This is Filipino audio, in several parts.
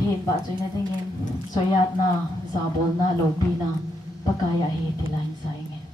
Tin ba choy na tingin soyat na zabol na lobi na pagkaya hitilan sa ingin.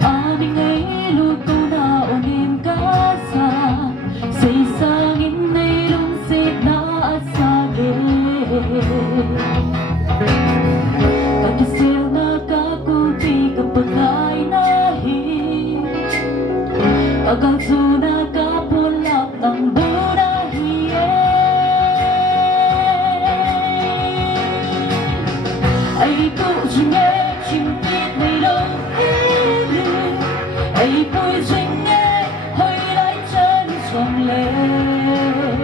Aming ay luto na unin kasa sa isang inay lungsik na asali. Kagisil na kakuti kapag ay nahin, kagagso na kapulak ng bunahiye. Ay ito sinye chimpit may lòng hili, ay bùi sinh nghe hơi lái chân xuồng lên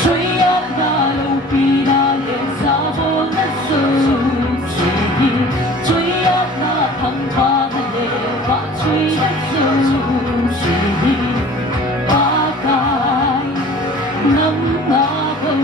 truy áp na lâu pi na lên xa vô na su chỉ truy áp na thăng hoa na lệ và truy na su chỉ ba cái năm ngã câu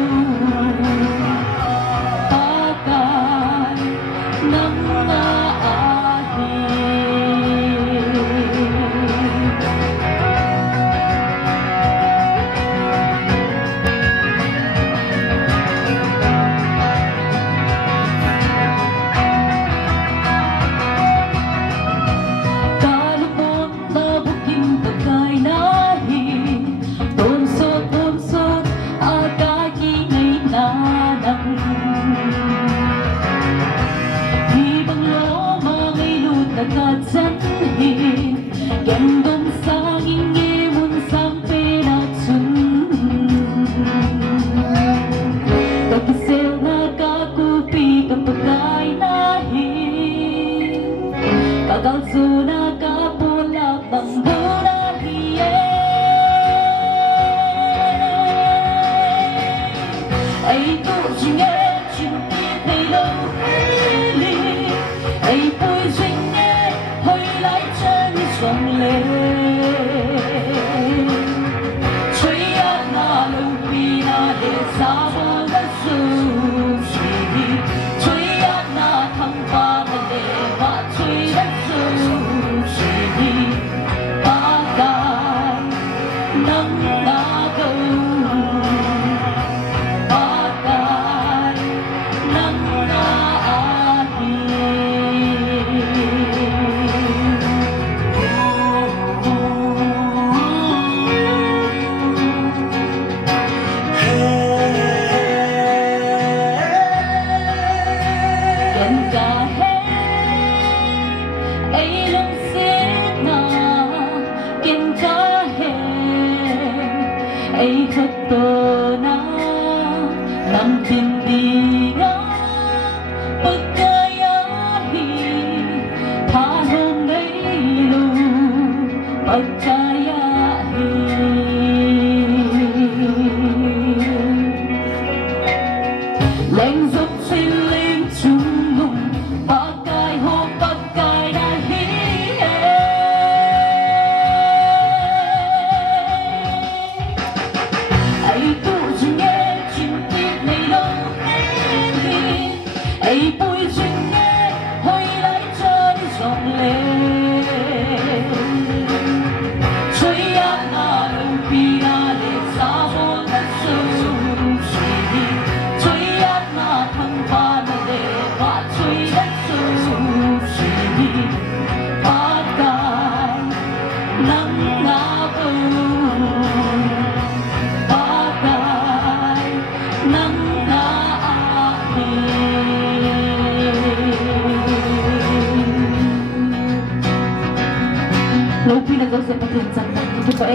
gendong sanging imun sampai natsun kagisil na kakupi kapag ay nahin, kagalso na kapulak ng bunahiye. Ay ito singe chimpit may lâu hili, ay bùi sinh nghe hơi lái chân xuồng lên truy áp na lâu pi na để xa vô na su chỉ truy áp na thăng hoa na để và truy na su chỉ ba cái nắng na câu ba cái nắng na ay lungsik na kintahe ay hotdo na ng tindingan pagkayahi tanong ngayon pagkayahi lengzok siling chungong pagkay ho pagkay nahi ay ito singe chimpit may lòng hili, ay bùi sinh nghe hơi lái chân xuồng lên truy áp na lâu pi na để xa vô na su chỉ truy áp na thăng hoa na để và truy na su chỉ ba cái nắng ngã câu ba cái nắng ngã lâu pi na daw siya patinsan ng ito pa